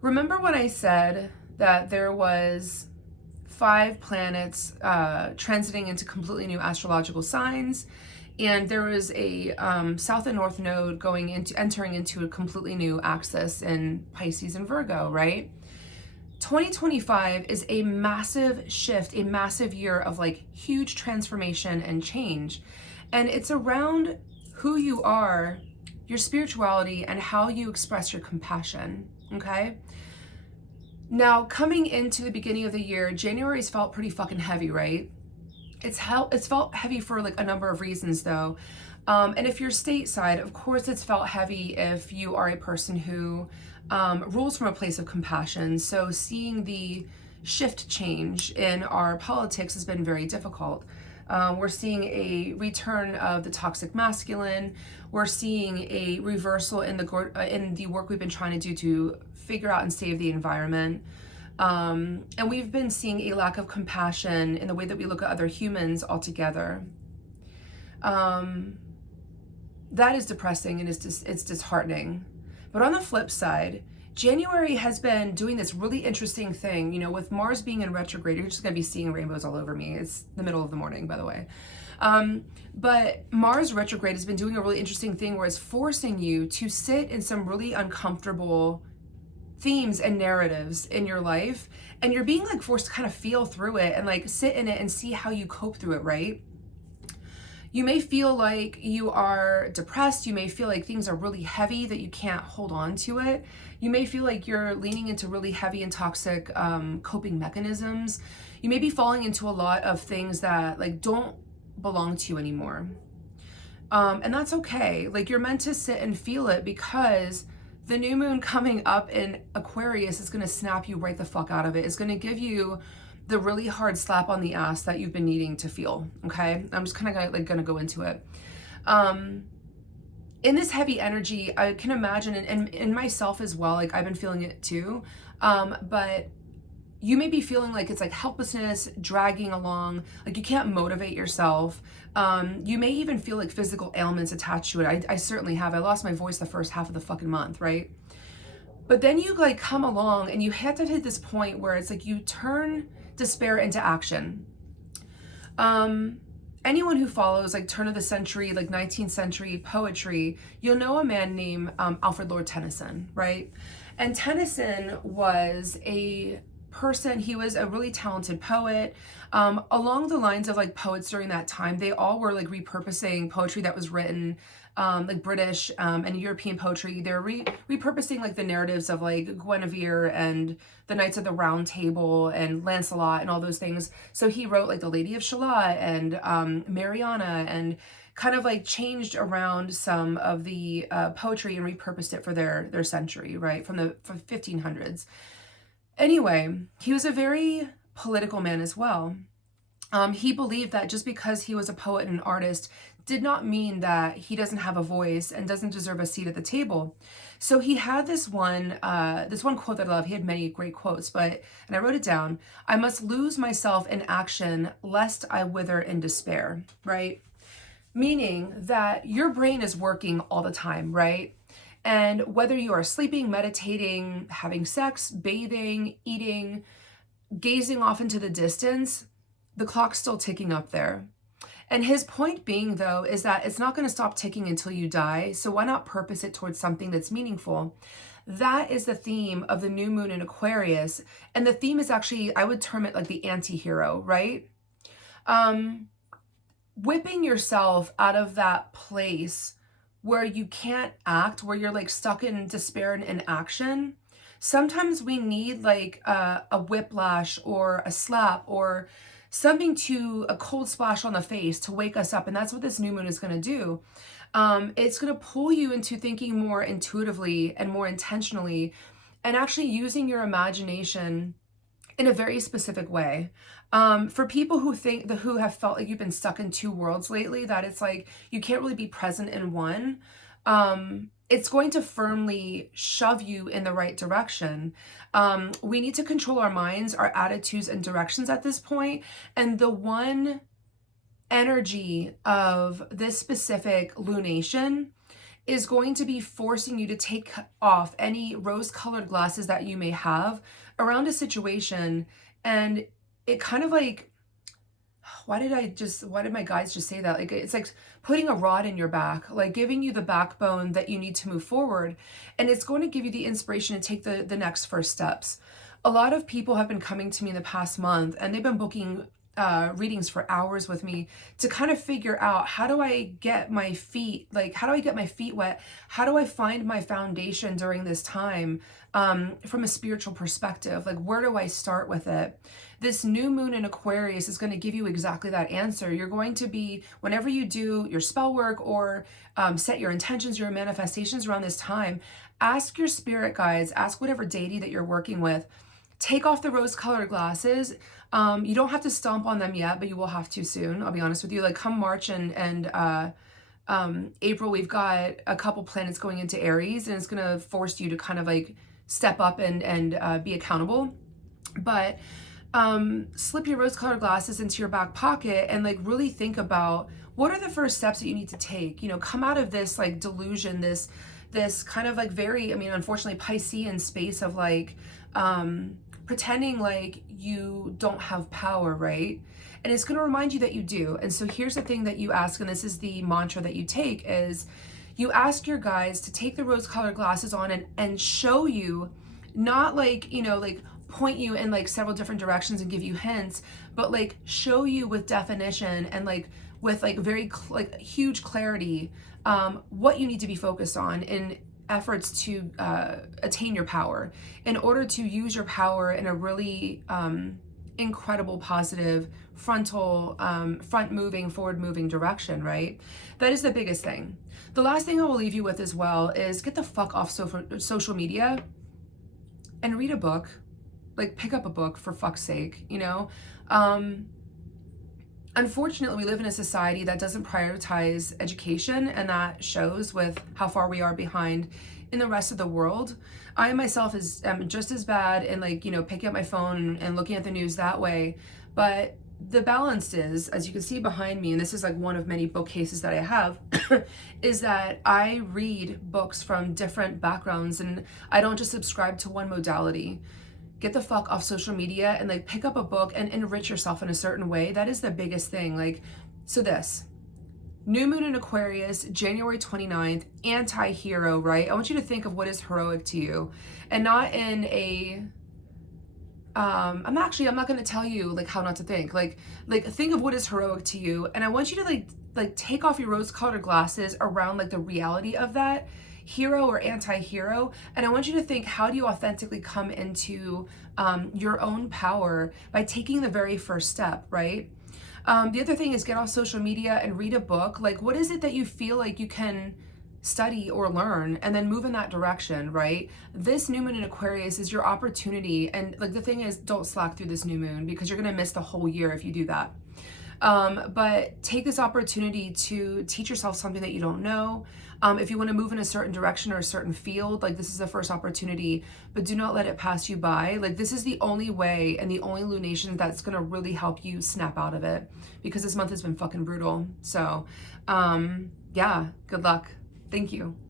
Remember when I said that there was 5 planets transiting into completely new astrological signs, and there was a south and north node entering into a completely new axis in Pisces and Virgo, right? 2025 is a massive shift, a massive year of like huge transformation and change. And it's around who you are, your spirituality, and how you express your compassion, okay? Now, coming into the beginning of the year, January's felt pretty fucking heavy, right? It's felt heavy for like a number of reasons though. And if you're stateside, of course it's felt heavy if you are a person who rules from a place of compassion. So seeing the shift change in our politics has been very difficult. We're seeing a return of the toxic masculine. We're seeing a reversal in the work we've been trying to do to figure out and save the environment. And we've been seeing a lack of compassion in the way that we look at other humans altogether. That is depressing and it's disheartening. But on the flip side, January has been doing this really interesting thing, you know, with Mars being in retrograde. You're just gonna be seeing rainbows all over me. It's the middle of the morning, by the way. But Mars retrograde has been doing a really interesting thing where it's forcing you to sit in some really uncomfortable themes and narratives in your life, and you're being like forced to kind of feel through it and like sit in it and see how you cope through it, right? You may feel like you are depressed. You may feel like things are really heavy that you can't hold on to it. You may feel like you're leaning into really heavy and toxic coping mechanisms. You may be falling into a lot of things that like don't belong to you anymore. And that's okay. Like you're meant to sit and feel it because the new moon coming up in Aquarius is going to snap you right the fuck out of it. It's going to give you the really hard slap on the ass that you've been needing to feel. Okay, I'm just kind of like gonna go into it. In this heavy energy, I can imagine, and in myself as well, like I've been feeling it too. But you may be feeling like it's like helplessness dragging along, like you can't motivate yourself. You may even feel like physical ailments attached to it. I certainly have. I lost my voice the first half of the fucking month, right? But then you like come along and you have to hit this point where it's like you turn despair into action. Anyone who follows like turn of the century, like 19th century poetry, you'll know a man named Alfred Lord Tennyson, right? And Tennyson was a person, he was a really talented poet. Along the lines of like poets during that time, they all were like repurposing poetry that was written like British and European poetry. They're repurposing like the narratives of like Guinevere and the Knights of the Round Table and Lancelot and all those things. So he wrote like the Lady of Shalott and Mariana and kind of like changed around some of the poetry and repurposed it for their century, right? From the 1500s. Anyway, he was a very political man as well. He believed that just because he was a poet and an artist did not mean that he doesn't have a voice and doesn't deserve a seat at the table. So he had this one quote that I love. He had many great quotes, and I wrote it down. I must lose myself in action, lest I wither in despair, right? Meaning that your brain is working all the time, right? And whether you are sleeping, meditating, having sex, bathing, eating, gazing off into the distance, the clock's still ticking up there. And his point being, though, is that it's not going to stop ticking until you die. So why not purpose it towards something that's meaningful? That is the theme of the new moon in Aquarius. And the theme is actually, I would term it like the anti-hero, right? Whipping yourself out of that place where you can't act, where you're like stuck in despair and inaction. Sometimes we need like a whiplash or a slap or something a cold splash on the face to wake us up. And that's what this new moon is going to do. It's going to pull you into thinking more intuitively and more intentionally and actually using your imagination in a very specific way. For people who have felt like you've been stuck in two worlds lately, that it's like you can't really be present in one, it's going to firmly shove you in the right direction. We need to control our minds, our attitudes, and directions at this point. And the one energy of this specific lunation is going to be forcing you to take off any rose-colored glasses that you may have around a situation. And it kind of like, why did my guides just say that? Like, it's like putting a rod in your back, like giving you the backbone that you need to move forward. And it's going to give you the inspiration to take the next first steps. A lot of people have been coming to me in the past month, and they've been booking readings for hours with me to kind of figure out, how do I get my feet, how do I get my feet wet? How do I find my foundation during this time from a spiritual perspective? Like, where do I start with it? This new moon in Aquarius is going to give you exactly that answer. You're going to be, whenever you do your spell work or set your intentions, your manifestations around this time, ask your spirit guides, ask whatever deity that you're working with, take off the rose-colored glasses. You don't have to stomp on them yet, but you will have to soon. I'll be honest with you. Like, come March and April, we've got a couple planets going into Aries, and it's gonna force you to kind of like step up and be accountable. But slip your rose-colored glasses into your back pocket and like really think about, what are the first steps that you need to take? You know, come out of this like delusion, this kind of like very, I mean, unfortunately, Piscean space of like pretending like you don't have power, right? And it's going to remind you that you do. And so here's the thing that you ask, and this is the mantra that you take, is you ask your guides to take the rose-colored glasses on and show you, not like, you know, like point you in like several different directions and give you hints, but like show you with definition and like with like very like huge clarity what you need to be focused on in efforts to attain your power, in order to use your power in a really incredible, positive, front moving, forward moving direction, right? That is the biggest thing. The last thing I will leave you with as well is get the fuck off social media and read a book. Like, pick up a book, for fuck's sake, you know? Unfortunately, we live in a society that doesn't prioritize education, and that shows with how far we are behind in the rest of the world. I myself am just as bad in, like, you know, picking up my phone and looking at the news that way. But the balance is, as you can see behind me, and this is like one of many bookcases that I have, is that I read books from different backgrounds, and I don't just subscribe to one modality. Get the fuck off social media and like pick up a book and enrich yourself in a certain way. That is the biggest thing. Like, so this new moon in Aquarius, January 29th, anti-hero, right? I want you to think of what is heroic to you, and not in a I'm not going to tell you like how not to think. Like think of what is heroic to you, and I want you to like take off your rose-colored glasses around like the reality of that, hero or anti-hero, and I want you to think, how do you authentically come into your own power by taking the very first step, right? The other thing is, get off social media and read a book. Like, what is it that you feel like you can study or learn, and then move in that direction, right? This new moon in Aquarius is your opportunity, and like the thing is, don't slack through this new moon, because you're gonna miss the whole year if you do that. But take this opportunity to teach yourself something that you don't know. If you want to move in a certain direction or a certain field, like, this is the first opportunity, but do not let it pass you by. Like, this is the only way and the only lunation that's going to really help you snap out of it, because this month has been fucking brutal. So, yeah, good luck. Thank you.